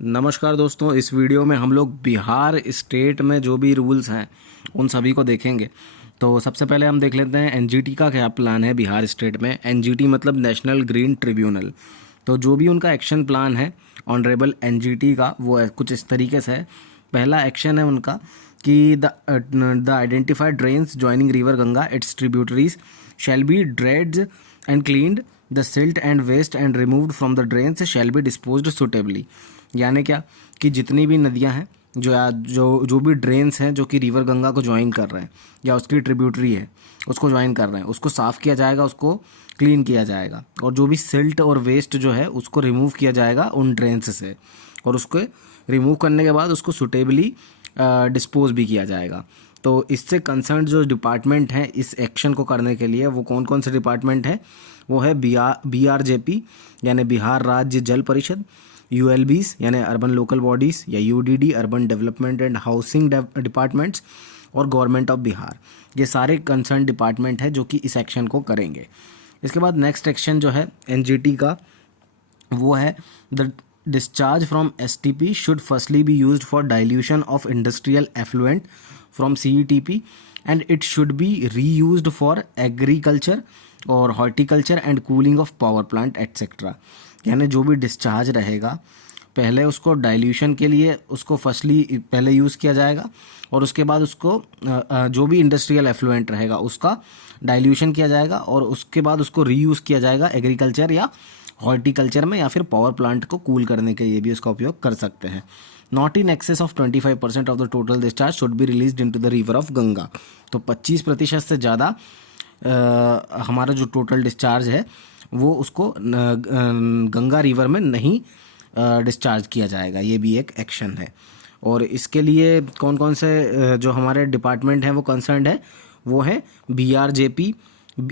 नमस्कार दोस्तों, इस वीडियो में हम लोग बिहार स्टेट में जो भी रूल्स हैं उन सभी को देखेंगे। तो सबसे पहले हम देख लेते हैं एनजीटी का क्या प्लान है बिहार स्टेट में। एनजीटी मतलब नेशनल ग्रीन ट्रिब्यूनल। तो जो भी उनका एक्शन प्लान है ऑनरेबल एनजीटी का, वो कुछ इस तरीके से है। पहला एक्शन है उनका कि the identified drains joining river Ganga its tributaries shall be dredged and cleaned, the silt and waste and removed from the drains shall be disposed suitably. यानी क्या कि जितनी भी नदियां हैं जो भी ड्रेन्स हैं जो कि रिवर गंगा को ज्वाइन कर रहे हैं या उसकी ट्रिब्यूटरी है उसको ज्वाइन कर रहे हैं, उसको साफ़ किया जाएगा, उसको क्लीन किया जाएगा। और जो भी सिल्ट और वेस्ट जो है उसको रिमूव किया जाएगा उन ड्रेन्स से, और उसको रिमूव करने के बाद उसको सुटेबली डिस्पोज भी किया जाएगा। तो इससे कंसर्न जो डिपार्टमेंट हैं इस एक्शन को करने के लिए, वो कौन कौन से डिपार्टमेंट हैं? वो है BRJP यानी बिहार राज्य जल परिषद, ULBs यानी अर्बन लोकल बॉडीज़, या UDD urban development and housing departments, और गवर्नमेंट ऑफ बिहार। ये सारे कंसर्न डिपार्टमेंट हैं जो कि इस एक्शन को करेंगे। इसके बाद नेक्स्ट एक्शन जो है एनजीटी का, वो है the discharge from STP should firstly be used for dilution of industrial effluent from CETP and it should be reused for agriculture और horticulture and cooling of power plant etcetera. यानी जो भी discharge रहेगा पहले उसको डाइल्यूशन के लिए उसको फर्स्टली पहले यूज़ किया जाएगा, और उसके बाद उसको जो भी इंडस्ट्रियल एफ्लुएंट रहेगा उसका डाइल्यूशन किया जाएगा, और उसके बाद उसको रीयूज़ किया जाएगा एग्रीकल्चर या हॉर्टिकल्चर में, या फिर पावर प्लांट को कूल करने के लिए भी उसका उपयोग कर सकते हैं। Not in excess of 25% of the total discharge should be release into the river of Ganga. तो 25% से ज़्यादा हमारा जो टोटल डिस्चार्ज है वो उसको गंगा रिवर में नहीं डिस्चार्ज किया जाएगा। ये भी एक एक्शन है। और इसके लिए कौन कौन से जो हमारे डिपार्टमेंट हैं वो कंसर्न्ड है, वो है BRJP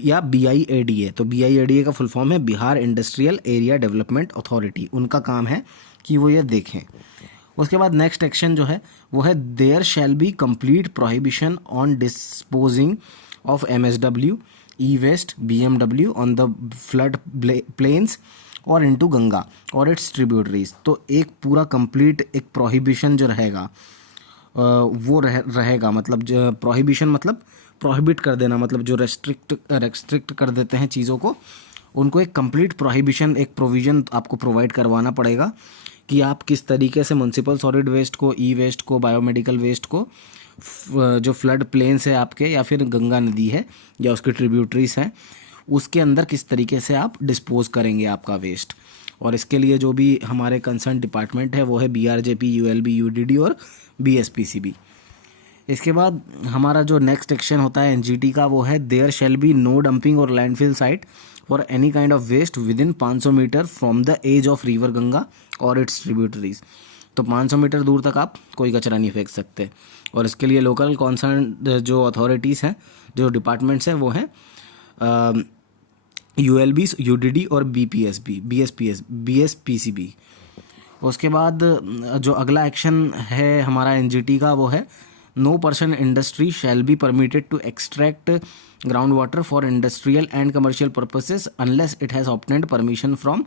या BIADA। तो BIADA का फुल फॉर्म है Bihar industrial area development authority. उनका काम है कि वो ये देखें। उसके बाद नेक्स्ट एक्शन जो है वो है there shall be complete prohibition on disposing of MSW, E-waste, BMW on the flood plains और इनटू गंगा और इट्स ट्रिब्यूटरीज। तो एक पूरा कंप्लीट एक प्रोहिबिशन जो रहेगा वो रहेगा। मतलब जो प्रोहिबिशन मतलब प्रोहिबिट कर देना, मतलब जो रेस्ट्रिक्ट कर देते हैं चीज़ों को, उनको एक कंप्लीट प्रोहिबिशन, एक प्रोविज़न आपको प्रोवाइड करवाना पड़ेगा कि आप किस तरीके से म्युनिसिपल सॉलिड वेस्ट को, E-waste को, बायोमेडिकल वेस्ट को, जो फ्लड प्लेन्स है आपके या फिर गंगा नदी है या उसके ट्रिब्यूटरीज हैं उसके अंदर किस तरीके से आप डिस्पोज करेंगे आपका वेस्ट। और इसके लिए जो भी हमारे कंसर्न डिपार्टमेंट है वो है BRJP, ULB, UDD और BSPCB। इसके बाद हमारा जो नेक्स्ट एक्शन होता है एनजीटी का, वो है there shall be no dumping और landfill site for any kind of waste within 500 metre from the edge of river Ganga और इट्स ट्रिब्यूटरीज। तो 500 मीटर दूर तक आप कोई कचरा नहीं फेंक सकते। और इसके लिए लोकल कंसर्न जो अथॉरिटीज़ हैं, जो डिपार्टमेंट्स हैं, वो हैं ULBs, UDD और BSPCB। उसके बाद जो अगला एक्शन है हमारा एनजीटी का, वो है no person industry shall be permitted to extract ground water for industrial and commercial purposes unless it has obtained permission from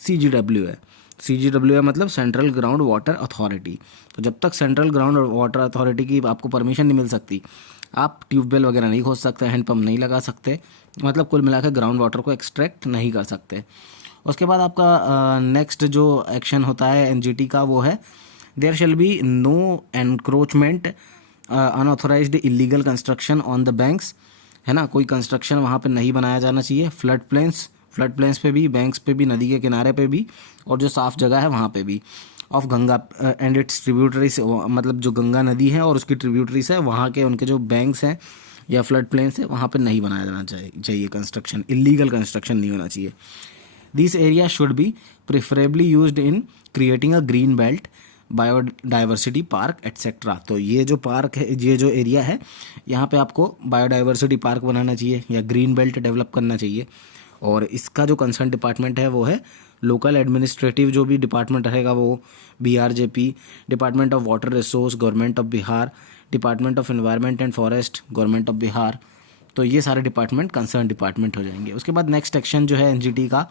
CGWA। CGWA मतलब सेंट्रल ग्राउंड वाटर अथॉरिटी। तो जब तक सेंट्रल ग्राउंड वाटर अथॉरिटी की आपको permission नहीं मिल सकती, आप tubewell वगैरह नहीं खोद सकते, हैंडपम्प नहीं लगा सकते, मतलब कुल मिलाकर ग्राउंड वाटर को एक्सट्रैक्ट नहीं कर सकते। उसके बाद आपका नेक्स्ट जो एक्शन होता है एनजीटी का, वो है there shall be no encroachment unauthorised illegal construction on the banks. है ना, कोई कंस्ट्रक्शन वहाँ पे नहीं बनाया जाना चाहिए। फ्लड प्लेन्स पे भी, बैंक्स पे भी, नदी के किनारे पे भी, और जो साफ़ जगह है वहाँ पे भी, of Ganga and its tributaries, मतलब जो गंगा नदी है और उसकी ट्रिब्यूटरीज है वहाँ के उनके जो बैंक्स हैं या फ्लड प्लेन्स है वहाँ पे नहीं बनाया जाना चाहिए कंस्ट्रक्शन। इलीगल कंस्ट्रक्शन नहीं होना चाहिए। This area should be preferably used in creating a green belt, biodiversity park etcetera. तो ये जो पार्क है, ये जो एरिया है, यहाँ पे आपको बायोडाइवर्सिटी पार्क बनाना चाहिए या ग्रीन बेल्ट डेवलप करना चाहिए। और इसका जो कंसर्न डिपार्टमेंट है वो है लोकल एडमिनिस्ट्रेटिव, जो भी डिपार्टमेंट रहेगा वो BRJP, department of water resource government of Bihar, department of environment and forest government of Bihar. तो ये सारे डिपार्टमेंट कंसर्न डिपार्टमेंट हो जाएंगे। उसके बाद नेक्स्ट एक्शन जो है एनजीटी का,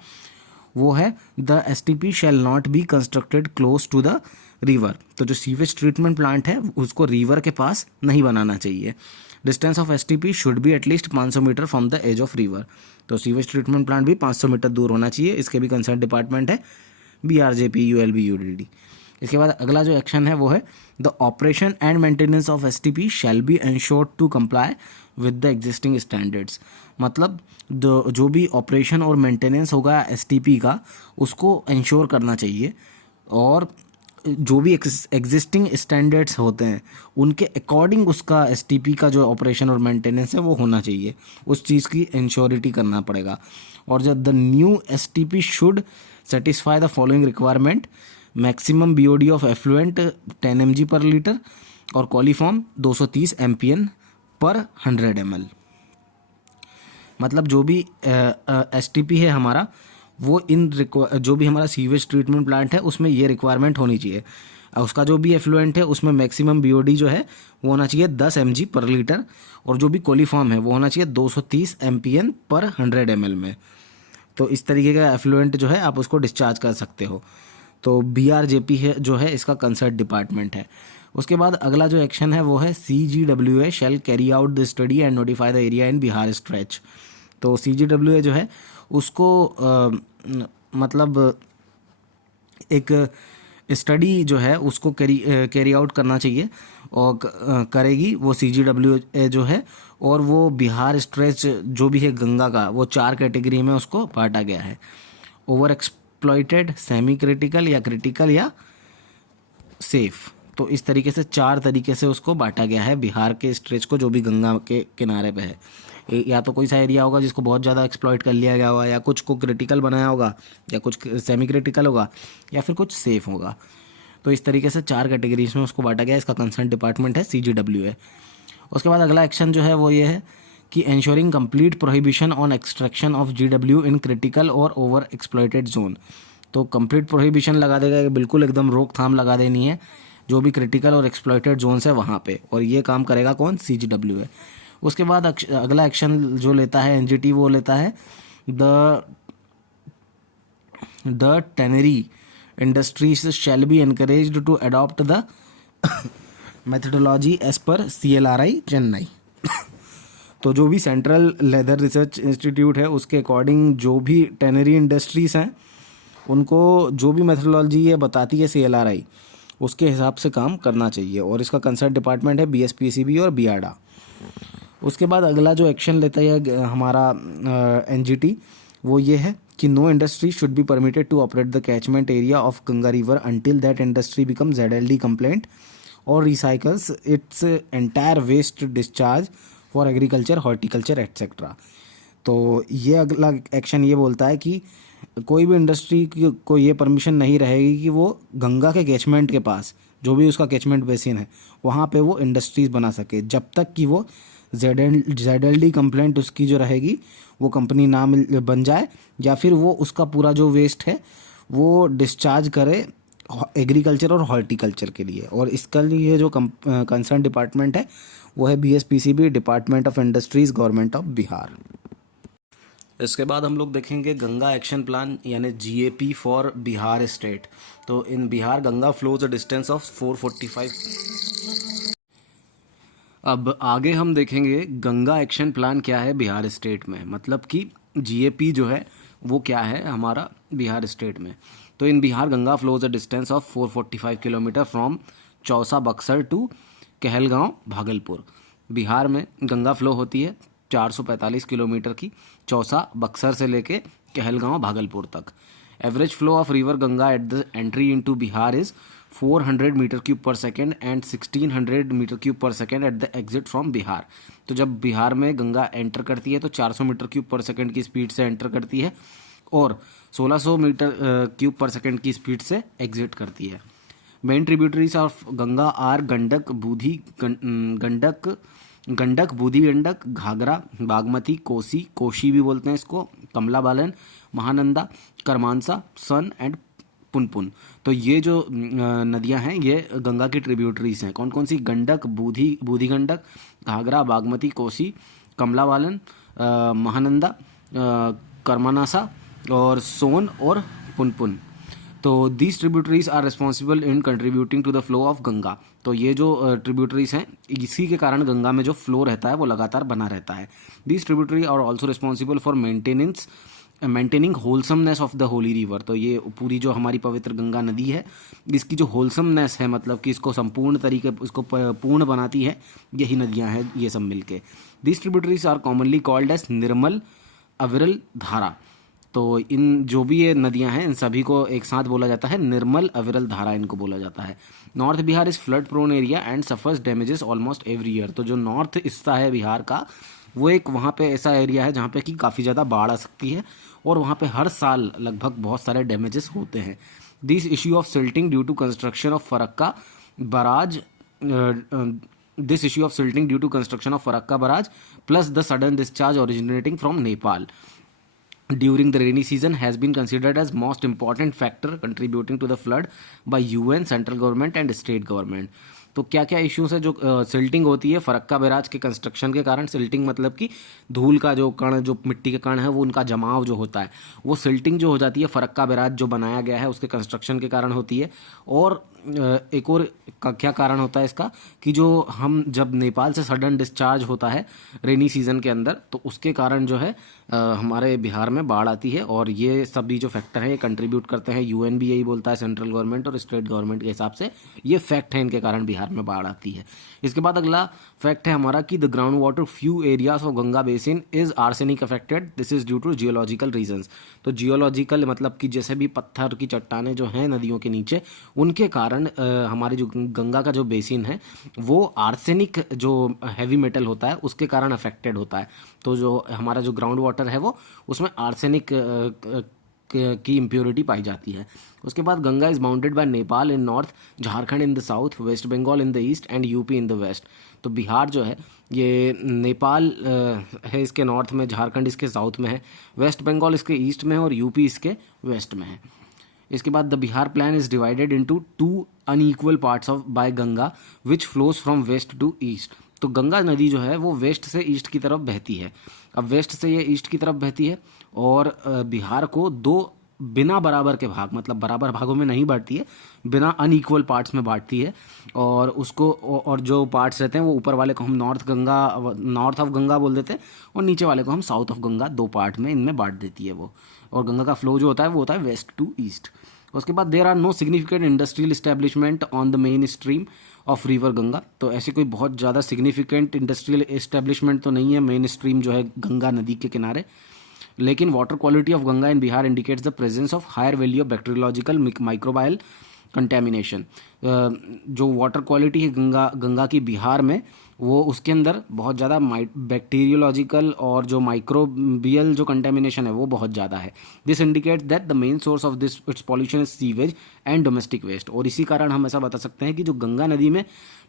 वो है the STP shall not be constructed close to the river. तो जो सीवेज ट्रीटमेंट प्लांट है उसको रिवर के पास नहीं बनाना चाहिए। Distance of STP should be at least 500 metre from the edge of river. तो सीवेज ट्रीटमेंट प्लांट भी 500 मीटर दूर होना चाहिए। इसके भी कंसर्न डिपार्टमेंट है BRJP ULB UDD। इसके बाद अगला जो एक्शन है वो है the operation and maintenance of STP shall be ensured to comply with the existing standards. मतलब जो भी ऑपरेशन और मेंटेनेंस होगा एसटीपी का उसको इंश्योर करना चाहिए, और जो भी एग्जिस्टिंग स्टैंडर्ड्स होते हैं उनके अकॉर्डिंग उसका एसटीपी का जो ऑपरेशन और मेंटेनेंस है वो होना चाहिए, उस चीज़ की इंश्योरिटी करना पड़ेगा। और जब the new STP should satisfy the following requirement: maximum BOD of effluent 10 mg per litre और कॉलीफॉर्म 230 MPN पर 100 ml। मतलब जो भी एसटीपी है हमारा वो जो भी हमारा सीवेज ट्रीटमेंट प्लांट है उसमें ये रिक्वायरमेंट होनी चाहिए। उसका जो भी एफ्लुएंट है उसमें मैक्सिमम बीओडी जो है वो होना चाहिए 10 mg पर लीटर, और जो भी कोलीफॉर्म है वो होना चाहिए 230 MPN पर 100 ml में। तो इस तरीके का एफ्लुएंट जो है आप उसको डिस्चार्ज कर सकते हो। तो BRJP है जो है इसका कंसर्न डिपार्टमेंट है। उसके बाद अगला जो एक्शन है वो है CGWA shall carry out the study and notify the area in Bihar stretch. तो CGWA जो है उसको मतलब एक स्टडी जो है उसको कैरी आउट करना चाहिए, और करेगी वो CGWA जो है। और वो बिहार स्ट्रेच जो भी है गंगा का वो 4 कैटेगरी में उसको बांटा गया है: ओवर एक्सप्लॉइटेड, सेमी क्रिटिकल या क्रिटिकल या सेफ। तो इस तरीके से 4 तरीके से उसको बांटा गया है बिहार के स्ट्रेच को, जो भी गंगा के किनारे पे है। या तो कोई सा एरिया होगा जिसको बहुत ज़्यादा एक्सप्लॉइट कर लिया गया होगा, या कुछ को क्रिटिकल बनाया होगा, या कुछ सेमी क्रिटिकल होगा, या फिर कुछ सेफ होगा। तो इस तरीके से 4 कैटेगरीज में उसको बांटा गया है। इसका कंसर्न डिपार्टमेंट है CGWA। उसके बाद अगला एक्शन जो है वो ये है कि ensuring complete prohibition on extraction of GW in critical और ओवर एक्सप्लॉइटेड जोन। तो कंप्लीट प्रोहिबिशन लगा देगा कि बिल्कुल एकदम रोकथाम लगा देनी है जो भी क्रिटिकल और एक्सप्लॉइटेड जोन्स है वहाँ पे, और ये काम करेगा कौन? CGWA। उसके बाद अगला एक्शन जो लेता है NGT वो लेता है the tannery industries shall be encouraged to adopt the methodology as per CLRI Chennai. तो जो भी सेंट्रल लेदर रिसर्च इंस्टीट्यूट है उसके अकॉर्डिंग जो भी टेनरी इंडस्ट्रीज़ हैं उनको जो भी मेथडोलॉजी ये बताती है CLRI उसके हिसाब से काम करना चाहिए, और इसका कंसर्न डिपार्टमेंट है BSPCB और BARDA। उसके बाद अगला जो एक्शन लेता है हमारा NGT वो ये है कि no industry should be permitted to operate the catchment area of Ganga river until that industry become ZLD compliant और recycles its entire waste discharge for agriculture, horticulture etcetera. तो ये अगला एक्शन ये बोलता है कि कोई भी इंडस्ट्री को ये परमिशन नहीं रहेगी कि वो गंगा के कैचमेंट के पास जो भी उसका कैचमेंट बेसिन है वहाँ पे वो इंडस्ट्रीज़ बना सके, जब तक कि वो ZLD कंप्लेंट उसकी जो रहेगी वो कंपनी ना बन जाए, या फिर वो उसका पूरा जो वेस्ट है वो डिस्चार्ज करे एग्रीकल्चर और हॉर्टिकल्चर के लिए। और इसका लिए जो कंसर्न डिपार्टमेंट है वो है BSPCB, department of industries, government of Bihar. इसके बाद हम लोग देखेंगे गंगा एक्शन प्लान यानी GAP फॉर बिहार स्टेट। तो in Bihar Ganga flows a distance of 445। अब आगे हम देखेंगे गंगा एक्शन प्लान क्या है बिहार स्टेट में, मतलब कि GAP जो है वो क्या है हमारा बिहार स्टेट में। तो in Bihar Ganga flows a distance of 445 kilometre from Chausa Buxar to Kahalgaon Bhagalpur. Bihar में गंगा फ्लो होती है 445 किलोमीटर की, चौसा बक्सर से लेके कहलगांव भागलपुर तक। Average flow of river Ganga at the entry into Bihar is 400 metre cube per second and 1600 metre cube per second at the exit from Bihar. तो जब बिहार में गंगा एंटर करती है तो 400 मीटर क्यूब पर सेकेंड की स्पीड से एंटर करती है और 1600 मीटर क्यूब पर सेकेंड की स्पीड से एग्जिट करती है। Main tributaries of Ganga are Gandak, Burhi Gandak, Ghaghara, Bagmati, Kosi भी बोलते हैं इसको, कमला बालन, महानंदा, करमानसा, सन एंड पुनपुन। तो ये जो नदियां हैं ये गंगा की ट्रिब्यूटरीज हैं। कौन कौन सी? गंडक, बूढ़ी गंडक, घाघरा, बागमती, कोसी, कमला बालन, महानंदा, करमानासा और सोन और पुनपुन। तो these tributaries are responsible in contributing to the flow of Ganga. तो ये जो ट्रिब्यूटरीज हैं, इसी के कारण गंगा में जो फ्लो रहता है वो लगातार बना रहता है। These tributary are also responsible for maintaining wholesomeness of the holy river. तो ये पूरी जो हमारी पवित्र गंगा नदी है, इसकी जो होलसमनेस है, मतलब कि इसको संपूर्ण तरीके, इसको पूर्ण बनाती है, यही नदियाँ हैं ये सब मिलके। These tributaries are commonly called as Nirmal Aviral Dhara. तो इन जो भी ये नदियां हैं, इन सभी को एक साथ बोला जाता है निर्मल अविरल धारा, इनको बोला जाता है। North Bihar is flood prone area and suffers damages almost every year. तो जो नॉर्थ हिस्सा है बिहार का, वो एक वहाँ पे ऐसा एरिया है जहाँ पे कि काफ़ी ज़्यादा बाढ़ आ सकती है और वहाँ पे हर साल लगभग बहुत सारे डैमेजेस होते हैं। This issue of silting due to construction of Farakka barrage this issue of silting due to construction of Farakka barrage plus the sudden discharge originating from Nepal during the rainy season has been considered as most important factor contributing to the flood by UN, central government and state government. तो क्या क्या issues है जो silting होती है Farakka barrage के construction के कारण। सिल्टिंग मतलब कि धूल का जो कण, जो मिट्टी के कण है, वो उनका जमाव जो होता है, वो सिल्टिंग जो हो जाती है फरक्का बैराज जो बनाया गया है उसके कंस्ट्रक्शन के कारण होती है। और एक और क्या कारण होता है इसका, कि जो हम जब नेपाल से सडन डिस्चार्ज होता है रेनी सीजन के अंदर, तो उसके कारण जो है हमारे बिहार में बाढ़ आती है। और ये सभी जो फैक्टर हैं ये कंट्रीब्यूट करते हैं, यूएन भी यही बोलता है, सेंट्रल गवर्नमेंट और स्टेट गवर्नमेंट के हिसाब से ये फैक्ट है, इनके कारण बिहार में बाढ़ आती है। इसके बाद अगला फैक्ट है हमारा कि the ground water few areas of Ganga basin is arsenic affected, this is due to geological reasons. तो जियोलॉजिकल मतलब कि जैसे भी पत्थर की चट्टानें जो हैं नदियों के नीचे, उनके कारण हमारी जो गंगा का जो बेसिन है वो आर्सेनिक जो हैवी मेटल होता है उसके कारण अफेक्टेड होता है। तो जो हमारा जो ग्राउंड वाटर है वो उसमें आर्सेनिक की इम्प्योरिटी पाई जाती है। उसके बाद Ganga is bounded by Nepal in north, Jharkhand in the south, West Bengal in the east and UP in the west. तो बिहार जो है ये नेपाल है इसके नॉर्थ में, झारखंड इसके साउथ में है, वेस्ट बंगाल इसके ईस्ट में है और यूपी इसके वेस्ट में है। इसके बाद the Bihar plain is divided into 2 unequal parts of by Ganga which flows from west to east. तो गंगा नदी जो है वो वेस्ट से ईस्ट की तरफ बहती है। अब वेस्ट से ये ईस्ट की तरफ बहती है और बिहार को 2 बिना बराबर के भाग, मतलब बराबर भागों में नहीं बांटती है, बिना अनइक्वल पार्ट्स में बांटती है। और उसको, और जो पार्ट्स रहते हैं वो ऊपर वाले को हम नॉर्थ ऑफ गंगा बोल देते हैं और नीचे वाले को हम साउथ ऑफ गंगा, 2 पार्ट में इनमें बांट देती है वो। और गंगा का फ्लो जो होता है वो होता है वेस्ट टू ईस्ट। उसके बाद there are no significant industrial establishment on the main stream of river Ganga. तो ऐसी कोई बहुत ज़्यादा सिग्निफिकेंट इंडस्ट्रियल इस्टेब्लिशमेंट तो नहीं है मेन स्ट्रीम जो है गंगा नदी के किनारे। लेकिन water quality of Ganga in Bihar indicates the presence of higher value of bacteriological microbial contamination. जो वाटर क्वालिटी है गंगा की बिहार में, वो उसके अंदर बहुत ज़्यादा बैक्टीरियोलॉजिकल और जो माइक्रोबियल जो कंटेमिनेशन है वो बहुत ज़्यादा है। This indicates that the main source of this it's pollution is sewage and domestic waste. और इसी कारण हम ऐसा बता सकते हैं कि जो गंगा नदी में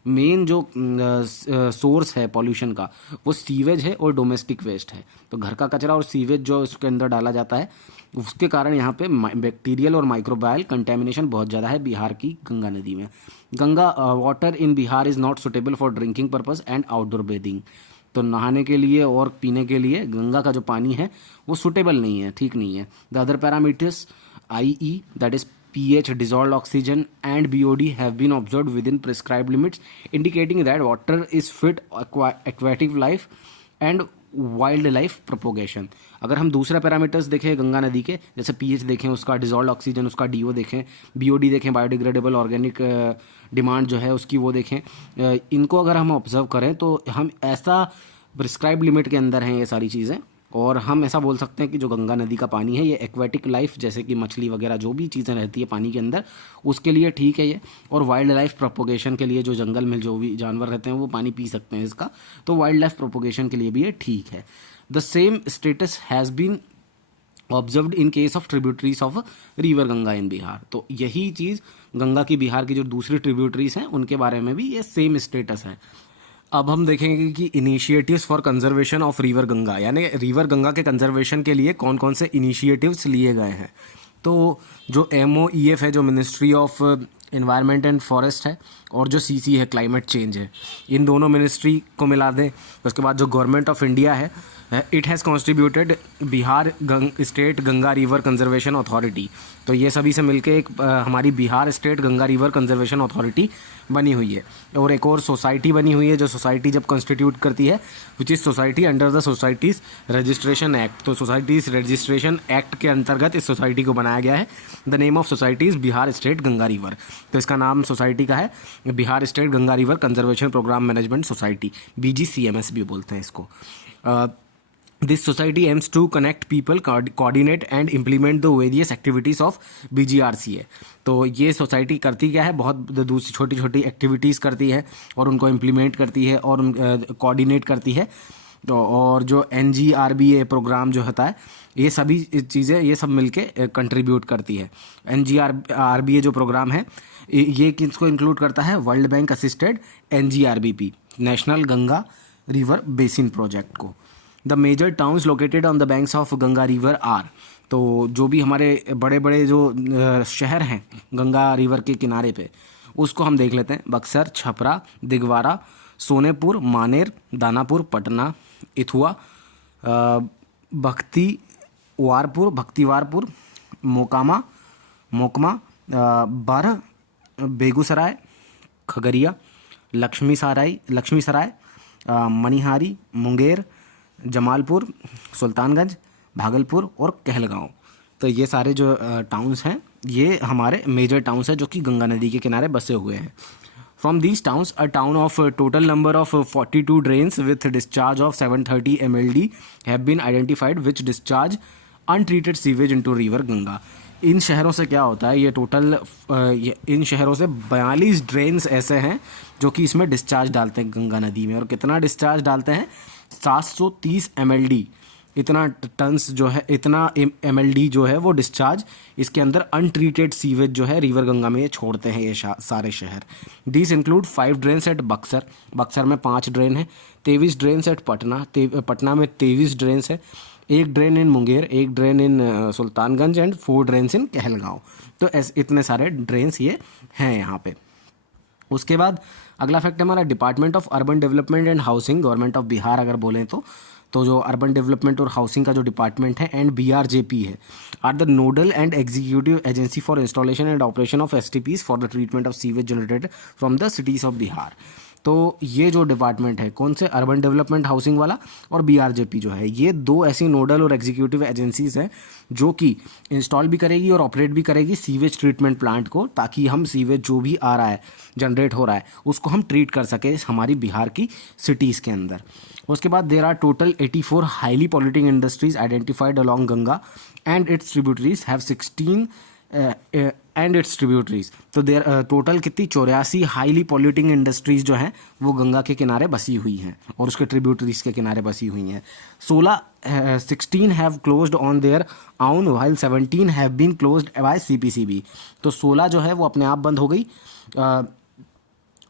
मेन जो सोर्स है पॉल्यूशन का वो सीवेज है और डोमेस्टिक वेस्ट है। तो घर का कचरा और सीवेज जो इसके अंदर डाला जाता है उसके कारण यहाँ पे बैक्टीरियल और माइक्रोबायल कंटेमिनेशन बहुत ज़्यादा है बिहार की गंगा नदी में। Ganga water in Bihar is not suitable for drinking purpose and outdoor bathing. तो नहाने के लिए और पीने के लिए गंगा का जो पानी है वो सुटेबल नहीं है, ठीक नहीं है। The other parameters IE that is pH, dissolved oxygen and BOD have been observed within prescribed limits, indicating that water is fit aquatic life and wild life propagation. अगर हम दूसरे पैरामीटर्स देखें गंगा नदी के, जैसे पीएच देखें उसका, डिजॉल्व ऑक्सीजन उसका DO देखें, BOD देखें, बायोडिग्रेडेबल ऑर्गेनिक डिमांड जो है उसकी वो देखें, इनको अगर हम ऑब्जर्व करें तो हम ऐसा प्रिस्क्राइब लिमिट के अंदर हैं ये सारी चीज़ें। और हम ऐसा बोल सकते हैं कि जो गंगा नदी का पानी है ये एक्वेटिक लाइफ जैसे कि मछली वगैरह जो भी चीज़ें रहती है पानी के अंदर उसके लिए ठीक है ये। और वाइल्ड लाइफ प्रोपोगेशन के लिए जो जंगल में जो भी जानवर रहते हैं वो पानी पी सकते हैं इसका, तो वाइल्ड लाइफ प्रोपोगेशन के लिए भी ये ठीक है। The same status has been observed in case of tributaries of river Ganga in Bihar. तो यही चीज़ गंगा की बिहार की जो दूसरी ट्रिब्यूटरीज हैं उनके बारे में भी ये सेम स्टेटस है। अब हम देखेंगे कि initiatives for conservation of river Ganga, यानी रिवर गंगा के कंजर्वेशन के लिए कौन कौन से इनिशिएटिव्स लिए गए हैं। तो जो MOEF है, जो ministry of environment and forest है, और जो CC है क्लाइमेट चेंज है, इन दोनों मिनिस्ट्री को मिला दें। उसके बाद जो गवर्नमेंट ऑफ इंडिया है it has constituted Bihar state Ganga river conservation authority. तो ये सभी से मिलके एक हमारी Bihar state Ganga river conservation authority बनी हुई है। और एक और सोसाइटी बनी हुई है जो सोसाइटी जब कॉन्स्टिट्यूट करती है, which is society under the societies registration act. तो सोसाइटीज़ रजिस्ट्रेशन एक्ट के अंतर्गत इस सोसाइटी को बनाया गया है। The name of society is Bihar state Ganga river. तो इसका नाम सोसाइटी का है Bihar state Ganga river conservation programme management society, BGCMS भी बोलते हैं इसको। This society aims to connect people, coordinate and implement the various activities of BGRCA। तो ये सोसाइटी करती क्या है, बहुत दूसरी छोटी छोटी एक्टिविटीज़ करती है और उनको इम्प्लीमेंट करती है और कोऑर्डिनेट करती है। तो और जो NGRBA प्रोग्राम जो होता है, ये सभी चीज़ें ये सब मिलके कंट्रीब्यूट करती है। NGRBA जो प्रोग्राम है ये किसको इंक्लूड करता है, World Bank assisted NGRBP, National Ganga River Basin Project को। The major towns located on the banks of Ganga river are. तो जो भी हमारे बड़े बड़े जो शहर हैं गंगा रिवर के किनारे पे, उसको हम देख लेते हैं। बक्सर, छपरा, दिगवारा, सोनेपुर, मानेर, दानापुर, पटना, इथुआ, भक्तिवारपुर, मोकमा, बर, बेगूसराय, खगड़िया, लक्ष्मीसराय, मनिहारी, मुंगेर, जमालपुर, सुल्तानगंज, भागलपुर और कहलगांव। तो ये सारे जो टाउन्स हैं ये हमारे मेजर टाउन्स हैं जो कि गंगा नदी के किनारे बसे हुए हैं। From these towns a town of total number of 42 drains with discharge of 730 MLD have been identified which discharge untreated sewage into river Ganga. इन शहरों से क्या होता है, ये टोटल इन शहरों से 42 ड्रेन्स ऐसे हैं जो कि इसमें डिस्चार्ज डालते हैं गंगा नदी में। और कितना डिस्चार्ज डालते हैं, 730 MLD, इतना टन्स जो है, इतना MLD जो है वो डिस्चार्ज इसके अंदर अनट्रीटेड सीवेज जो है रिवर गंगा में ये छोड़ते हैं ये सारे शहर। This include 5 drains at Buxar में 5 ड्रेन है, 23 ड्रेन्स एट पटना में 23 ड्रेन्स है, 1 drain in Munger, 1 drain in Sultanganj and 4 drains in Kahalgaon. तो इतने सारे ड्रेन्स ये हैं यहाँ पे। उसके बाद अगला फैक्ट हमारा department of urban development and housing, government of Bihar अगर बोलें तो जो अर्बन डेवलपमेंट और हाउसिंग का जो डिपार्टमेंट है एंड BRJP है, are the nodal and executive agency for installation and operation of STPs for the treatment of sewage generated from the cities of Bihar. तो ये जो डिपार्टमेंट है कौन से, अर्बन डेवलपमेंट हाउसिंग वाला और BRJP जो है, ये 2 ऐसी नोडल और एग्जीक्यूटिव एजेंसीज हैं जो कि इंस्टॉल भी करेगी और ऑपरेट भी करेगी सीवेज ट्रीटमेंट प्लांट को, ताकि हम सीवेज जो भी आ रहा है, जनरेट हो रहा है, उसको हम ट्रीट कर सके हमारी बिहार की सिटीज़ के अंदर। उसके बाद there are total 84 highly polluting industries identified along Ganga and its tributaries have 16 and its tributaries. तो देर टोटल कितनी 84 हाईली पॉल्यूटिंग इंडस्ट्रीज जो हैं वो गंगा के किनारे बसी हुई हैं और उसके ट्रिब्यूटरीज के किनारे बसी हुई हैं। 16 have closed on their own while 17 have been closed by CPCB। तो 16 जो है वो अपने आप बंद हो गई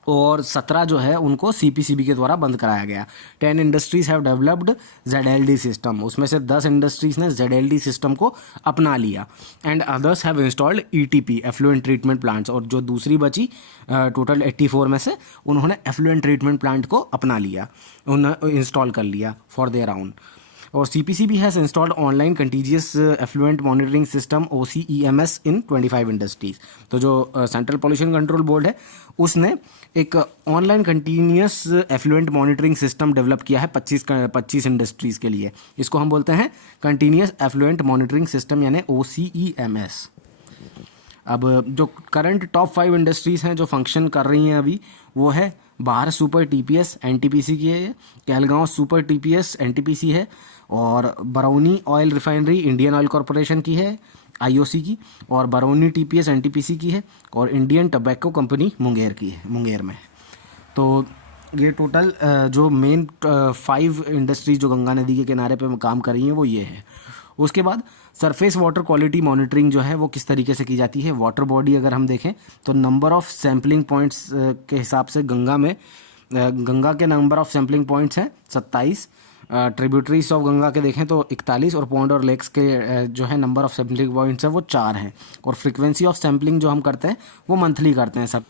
और 17 जो है उनको CPCB के द्वारा बंद कराया गया। 10 industries have developed ZLD system, उसमें से 10 इंडस्ट्रीज ने ZLD सिस्टम को अपना लिया। And others have installed ETP effluent treatment plants, और जो दूसरी बची टोटल 84 में से उन्होंने एफ्लुएंट ट्रीटमेंट प्लांट को अपना लिया, उन्होंने इंस्टॉल कर लिया फॉर देयर आउन। और CPCB has installed online continuous effluent monitoring system OCEMS in 25 industries. तो जो सेंट्रल पॉल्यूशन कंट्रोल बोर्ड है उसने एक online continuous effluent monitoring system develop किया है 25 इंडस्ट्रीज़ के लिए। इसको हम बोलते हैं कंटिन्यूस एफ्लुएंट मॉनिटरिंग सिस्टम यानी OCEMS। अब जो करंट टॉप 5 इंडस्ट्रीज़ हैं जो फंक्शन कर रही हैं अभी, वो है बाहर सुपर TPS NTPC की है, कहलगांव सुपर TPS NTPC है, और Barauni oil refinery Indian oil corporation की है IOC की, और बरौनी TPS NTPC की है, और इंडियन टबैको कंपनी मुंगेर की है, मुंगेर में। तो ये टोटल जो मेन 5 इंडस्ट्रीज जो गंगा नदी के किनारे पे काम कर रही हैं वो ये है। उसके बाद सरफेस वाटर क्वालिटी मॉनिटरिंग जो है वो किस तरीके से की जाती है। वाटर बॉडी अगर हम देखें तो नंबर ऑफ सैम्पलिंग पॉइंट्स के हिसाब से गंगा के नंबर ऑफ सैम्पलिंग पॉइंट्स हैं 27, ट्रिब्यूटरीज ऑफ गंगा के देखें तो 41, और पॉन्ड और लेक्स के जो है नंबर ऑफ सैम्पलिंग पॉइंट्स है वो 4 हैं। और फ्रीक्वेंसी ऑफ सैम्पलिंग जो हम करते हैं वो मंथली करते हैं सब।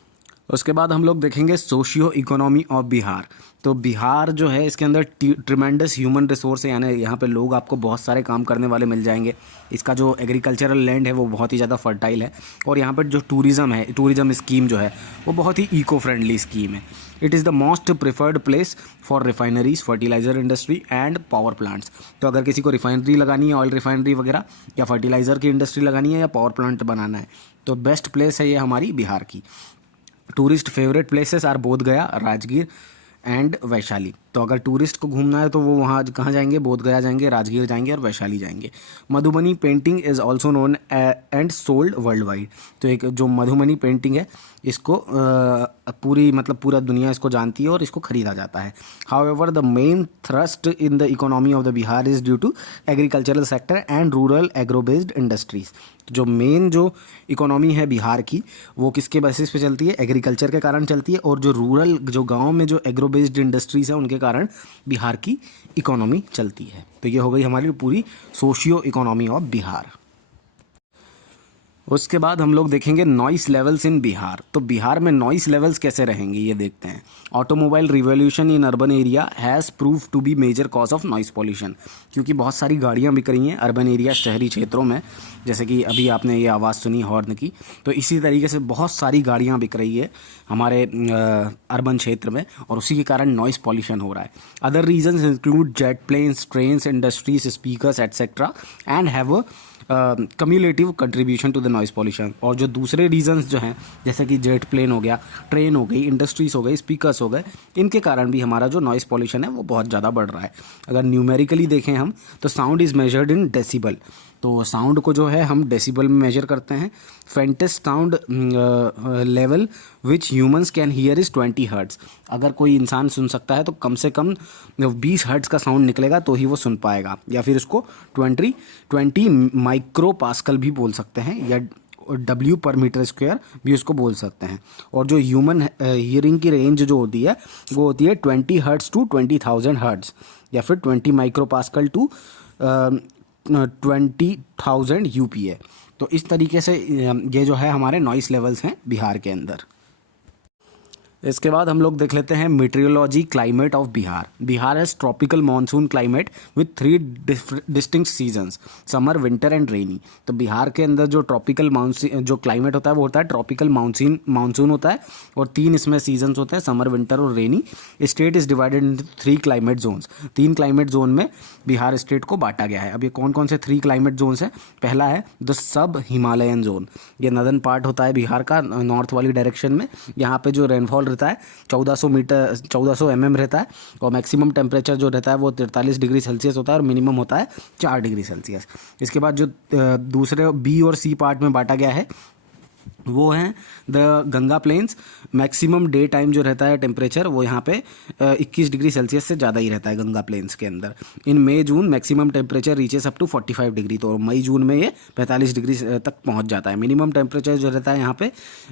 उसके बाद हम लोग देखेंगे सोशियो इकोनॉमी ऑफ बिहार। तो बिहार जो है इसके अंदर ट्रिमेंडस ह्यूमन रिसोर्स है, यानी यहाँ पे लोग आपको बहुत सारे काम करने वाले मिल जाएंगे। इसका जो एग्रीकल्चरल लैंड है वो बहुत ही ज़्यादा फर्टाइल है, और यहाँ पर जो टूरिज़्म है, टूरिज़्म स्कीम जो है वो बहुत ही इको फ्रेंडली स्कीम है। It is the most preferred place for refineries, fertiliser industry and power plants. तो अगर किसी को रिफाइनरी लगानी है, ऑयल रिफाइनरी वगैरह, या फर्टिलाइज़र की इंडस्ट्री लगानी है, या पावर प्लांट बनाना है, तो बेस्ट प्लेस है ये हमारी बिहार की। टूरिस्ट फेवरेट प्लेसेस आर बोध गया, राजगीर एंड वैशाली। तो अगर टूरिस्ट को घूमना है तो वो वहाँ कहाँ जाएंगे? बोध गया जाएंगे, राजगीर जाएंगे और वैशाली जाएंगे। Madhubani painting is also known and sold world wide. तो एक जो मधुबनी पेंटिंग है इसको पूरा दुनिया इसको जानती है और इसको खरीदा जाता है। However the main thrust in the economy of the Bihar is due to agricultural sector and rural agro based industries. जो मेन जो इकोनॉमी है बिहार की वो किसके बेसिस पे चलती है? एग्रीकल्चर के कारण चलती है, और जो रूरल जो गांव में जो एग्रो बेस्ड इंडस्ट्रीज़ है उनके कारण बिहार की इकोनॉमी चलती है। तो ये हो गई हमारी पूरी सोशियो इकोनॉमी ऑफ बिहार। उसके बाद हम लोग देखेंगे नॉइस लेवल्स इन बिहार। तो बिहार में नॉइस लेवल्स कैसे रहेंगे ये देखते हैं। Automobile revolution in urban area has prove to be major cause of noise pollution. क्योंकि बहुत सारी गाड़ियाँ बिक रही हैं अर्बन एरिया, शहरी क्षेत्रों में, जैसे कि अभी आपने ये आवाज़ सुनी हॉर्न की, तो इसी तरीके से बहुत सारी गाड़ियाँ बिक रही है हमारे अर्बन क्षेत्र में, और उसी के कारण नॉइस पॉल्यूशन हो रहा है। Other reasons include jet planes, trains, industries, speakers etcetera and have cumulative contribution to the noise pollution. और जो दूसरे रीजंस जो हैं, जैसे कि जेट प्लेन हो गया, ट्रेन हो गई, इंडस्ट्रीज हो गई, स्पीकर्स हो गए, इनके कारण भी हमारा जो नॉइस पॉल्यूशन है वो बहुत ज़्यादा बढ़ रहा है। अगर न्यूमेरिकली देखें हम तो sound is measured in decibel. तो साउंड को जो है हम डेसिबल में मेजर करते हैं। Faintest sound level which humans can hear is 20 hertz. अगर कोई इंसान सुन सकता है तो कम से कम 20 हर्ट्ज़ का साउंड निकलेगा तो ही वो सुन पाएगा, या फिर इसको 20 माइक्रो पास्कल भी बोल सकते हैं, या W पर मीटर स्क्वायर भी उसको बोल सकते हैं। और जो ह्यूमन हियरिंग की रेंज जो होती है वो होती है 20 हर्ट्ज़ टू 20,000 हर्ट्ज़, या फिर 20 माइक्रो पास्कल टू 20,000 UPA। तो इस तरीके से ये जो है हमारे नॉइस लेवल्स हैं बिहार के अंदर। इसके बाद हम लोग देख लेते हैं meteorology climate of Bihar. Bihar has tropical monsoon climate with 3 distinct seasons, summer, winter and rainy. तो बिहार के अंदर जो ट्रॉपिकल मानसून जो क्लाइमेट होता है वो होता है ट्रॉपिकल मानसून होता है, और 3 इसमें सीजन्स होते हैं, समर, विंटर और rainy. State is divided into 3 climate zones. 3 climate zone में बिहार स्टेट को बांटा गया है। अब ये कौन कौन से 3 क्लाइमेट जोन्स हैं? पहला है द सब हिमालयन जोन। ये नदर्न पार्ट होता है बिहार का, नॉर्थ वाली डायरेक्शन में। यहाँ पे जो रेनफॉल रहता है 1400 mm रहता है, और मैक्सिमम टेम्परेचर जो रहता है वो 43 डिग्री सेल्सियस होता है, और मिनिमम होता है 4 डिग्री सेल्सियस। इसके बाद जो दूसरे B और C पार्ट में बांटा गया है वो हैं the Ganga plains. Maximum day time जो रहता है टेम्परेचर वो यहाँ पे 21 डिग्री सेल्सियस से ज़्यादा ही रहता है गंगा प्लेन्स के अंदर। In May June maximum temperature reaches up to 45 degree. तो मई जून में ये 45 डिग्री तक पहुँच जाता है। मिनिमम टेम्परेचर जो रहता है यहाँ पे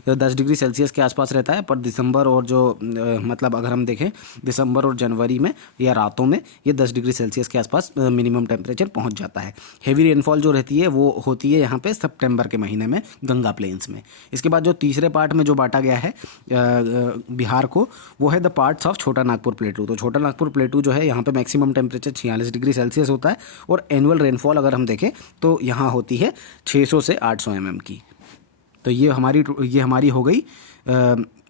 10 डिग्री सेल्सियस के आसपास रहता है, पर दिसंबर और जो मतलब अगर हम देखें दिसंबर और जनवरी में या रातों में ये 10 डिग्री सेल्सियस के आसपास मिनिमम टेम्परेचर पहुँच जाता है। हेवी रेनफॉल जो रहती है वो होती है यहाँ पे सितंबर के महीने में गंगा प्लेन्स में। इसके बाद जो तीसरे पार्ट में जो बांटा गया है बिहार को वो है द पार्ट्स ऑफ छोटा नागपुर प्लेटू। तो छोटा नागपुर प्लेटू जो है यहाँ पे मैक्सिमम टेम्परेचर 46 डिग्री सेल्सियस होता है, और एनुअल रेनफॉल अगर हम देखें तो यहाँ होती है 600 से 800 mm की। तो ये हमारी हो गई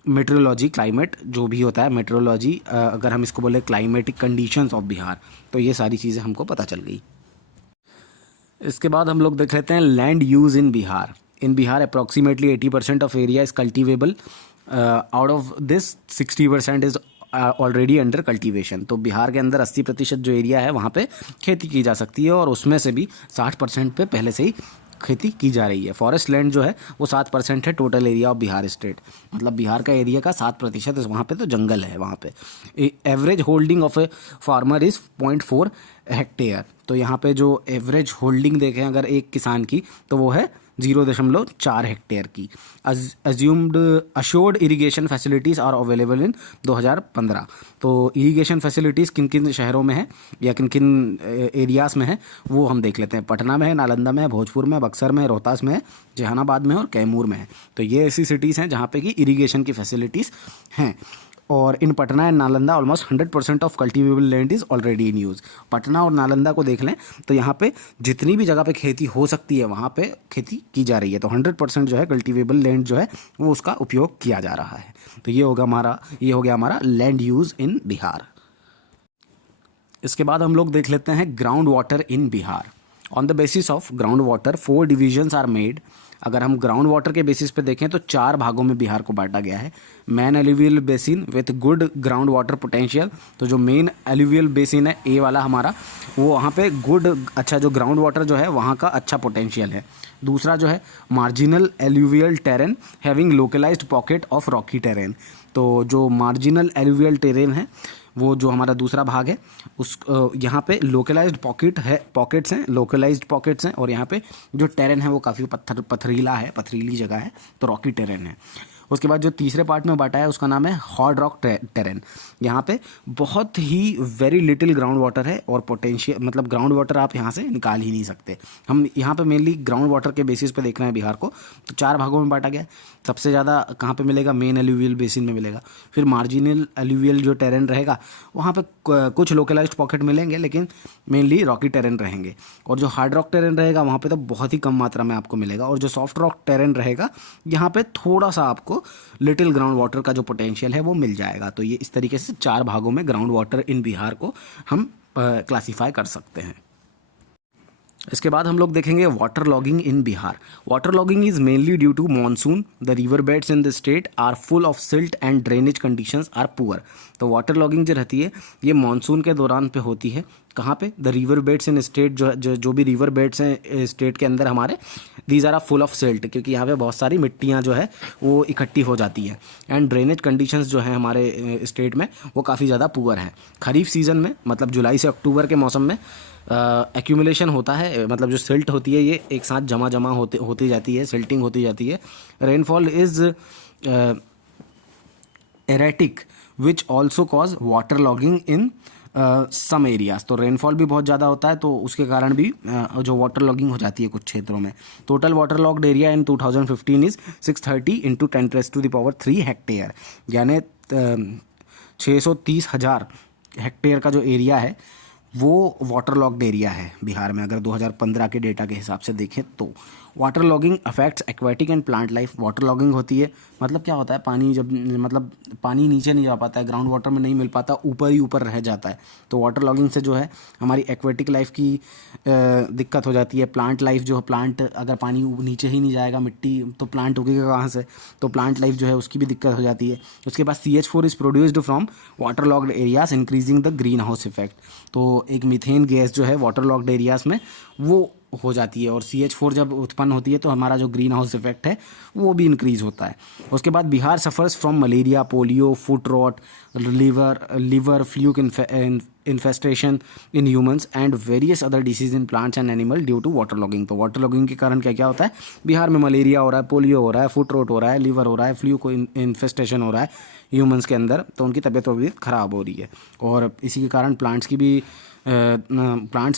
मेट्रोलॉजी क्लाइमेट जो भी होता है मेट्रोलॉजी, अगर हम इसको बोले क्लाइमेटिक कंडीशंस ऑफ बिहार, तो ये सारी चीज़ें हमको पता चल गई। इसके बाद हम लोग देख लेते हैं land use in Bihar. In Bihar, approximately 80% of area is cultivable. Out of this, 60% is already under cultivation. तो बिहार के अंदर 80% जो एरिया है वहाँ पे खेती की जा सकती है, और उसमें से भी 60% पे पहले से ही खेती की जा रही है। फॉरेस्ट लैंड जो है वो 7% है total area of Bihar state. मतलब बिहार का एरिया का 7% वहाँ पे तो जंगल है वहाँ पे। Average holding of a farmer is 0.4 hectare. तो यहाँ पे जो एवरेज होल्डिंग देखें अगर एक किसान की तो वो है 0.4 हेक्टेयर की। Assumed assured irrigation facilities are available in 2015। तो इरिगेशन फैसिलिटीज़ किन किन शहरों में है या किन किन एरियाज़ में है वो हम देख लेते हैं। पटना में है, नालंदा में है, भोजपुर में, बक्सर में, रोहतास में है, जहानाबाद में और कैमूर में है। तो ये ऐसी सिटीज़ हैं जहाँ पे कि इरिगेशन की फैसिलिटीज़ हैं। और in Patna and Nalanda almost 100% of cultivable land is already in use. Patna और नालंदा को देख लें तो यहाँ पे जितनी भी जगह पे खेती हो सकती है वहाँ पे खेती की जा रही है। तो 100% जो है कल्टिवेबल लैंड जो है वो उसका उपयोग किया जा रहा है। तो ये हो गया हमारा लैंड यूज़ इन बिहार। इसके बाद हम लोग देख लेते हैं ground water in Bihar. On the basis of ground water 4 divisions are made. अगर हम ग्राउंड वाटर के बेसिस पे देखें तो 4 भागों में बिहार को बांटा गया है। Main alluvial basin with good ground water potential. तो जो मेन एलुवियल बेसिन है ए वाला हमारा, वो वहाँ पे गुड अच्छा जो ग्राउंड वाटर जो है वहाँ का अच्छा पोटेंशियल है। दूसरा जो है marginal alluvial terrain having localised pocket of rocky terrain. तो जो मार्जिनल एलुवियल टेरेन है वो जो हमारा दूसरा भाग है उस यहाँ पे लोकलाइज्ड पॉकेट्स हैं, लोकलाइज्ड पॉकेट्स हैं। और यहाँ पे जो टेरेन है वो काफ़ी पथरीला है, पथरीली जगह है, तो रॉकी टेरेन है। उसके बाद जो तीसरे पार्ट में बांटा है उसका नाम है हार्ड रॉक टेरेन। यहाँ पे बहुत ही वेरी लिटिल ग्राउंड वाटर है और पोटेंशियल मतलब ग्राउंड वाटर आप यहाँ से निकाल ही नहीं सकते। हम यहाँ पे मेनली ग्राउंड वाटर के बेसिस पे देख रहे हैं बिहार को। तो 4 भागों में बांटा गया है। सबसे ज़्यादा कहाँ पे मिलेगा? मेन एलुवियल बेसिन में मिलेगा। फिर मार्जिनल एलुवियल जो टेरेन रहेगा वहाँ पे कुछ लोकलाइज्ड पॉकेट मिलेंगे लेकिन मेनली रॉकी टेरेन रहेंगे। और जो हार्ड रॉक टेरेन रहेगा वहाँ पे तो बहुत ही कम मात्रा में आपको मिलेगा। और जो सॉफ्ट रॉक टेरेन रहेगा यहाँ पे थोड़ा सा आपको लिटिल ग्राउंड वाटर का जो पोटेंशियल है वो मिल जाएगा। तो ये इस तरीके से 4 भागों में ग्राउंड वाटर इन बिहार को हम क्लासीफाई कर सकते हैं। इसके बाद हम लोग देखेंगे water logging in Bihar. Water logging is mainly due to monsoon. The river beds in the state are full of silt and drainage conditions are poor. तो वाटर लॉगिंग जो रहती है ये मानसून के दौरान पे होती है। कहाँ पे? The river beds in state, जो भी रिवर बेड्स हैं स्टेट के अंदर हमारे, these are full of silt, क्योंकि यहाँ पे बहुत सारी मिट्टियाँ जो है वो इकट्ठी हो जाती हैं। एंड ड्रेनेज कंडीशंस जो है हमारे स्टेट में वो काफ़ी ज़्यादा पुअर हैं। खरीफ सीजन में मतलब जुलाई से अक्टूबर के मौसम में एक्यूमुलेशन होता है, मतलब जो सिल्ट होती है ये एक साथ जमा होती जाती है, सिल्टिंग होती जाती है। Rainfall is erratic which also cause water logging in some areas. तो रेनफॉल भी बहुत ज़्यादा होता है तो उसके कारण भी जो वाटर लॉगिंग हो जाती है कुछ क्षेत्रों में। Total water logged area in 2015 is 630 × 10⁻³ hectare, यानी 630,000 हेक्टेयर का जो एरिया है वो वाटर लॉग्ड एरिया है बिहार में। अगर 2015 के डेटा के हिसाब से देखें तो water logging affects aquatic and plant life. Water logging होती है मतलब क्या होता है? पानी जब मतलब पानी नीचे नहीं जा पाता है, ग्राउंड वाटर में नहीं मिल पाता, ऊपर ही ऊपर रह जाता है। तो वाटर लॉगिंग से जो है हमारी एक्वेटिक लाइफ की दिक्कत हो जाती है। प्लांट लाइफ जो है, प्लांट अगर पानी नीचे ही नहीं जाएगा मिट्टी तो प्लांट उगेगा कहाँ से? तो प्लांट लाइफ जो है उसकी भी दिक्कत हो जाती है। उसके बाद CH4 is produced from water logged areas increasing the green house effect. तो एक मीथेन गैस जो है वाटर लॉग्ड एरियाज में वो हो जाती है और CH4 जब उत्पन्न होती है तो हमारा जो ग्रीन हाउस इफेक्ट है वो भी इंक्रीज होता है। उसके बाद Bihar suffers from malaria, polio, foot rot, liver fluke infestation in humans and various other disease in plants and animal due to water logging. तो वाटर लॉगिंग के कारण क्या क्या होता है? बिहार में मलेरिया हो रहा है, पोलियो हो रहा है, फुट रॉट हो रहा है, लिवर हो रहा है, फ्लूक इन्फेस्टेशन हो रहा है ह्यूमंस के अंदर, तो उनकी तबीयत ख़राब हो रही है। और इसी के कारण प्लांट्स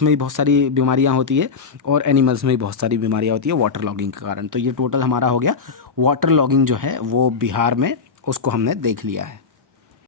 में भी बहुत सारी बीमारियां होती है और एनिमल्स में भी बहुत सारी बीमारियां होती है वाटर लॉगिंग के कारण। तो ये टोटल हमारा हो गया वाटर लॉगिंग जो है वो बिहार में, उसको हमने देख लिया है।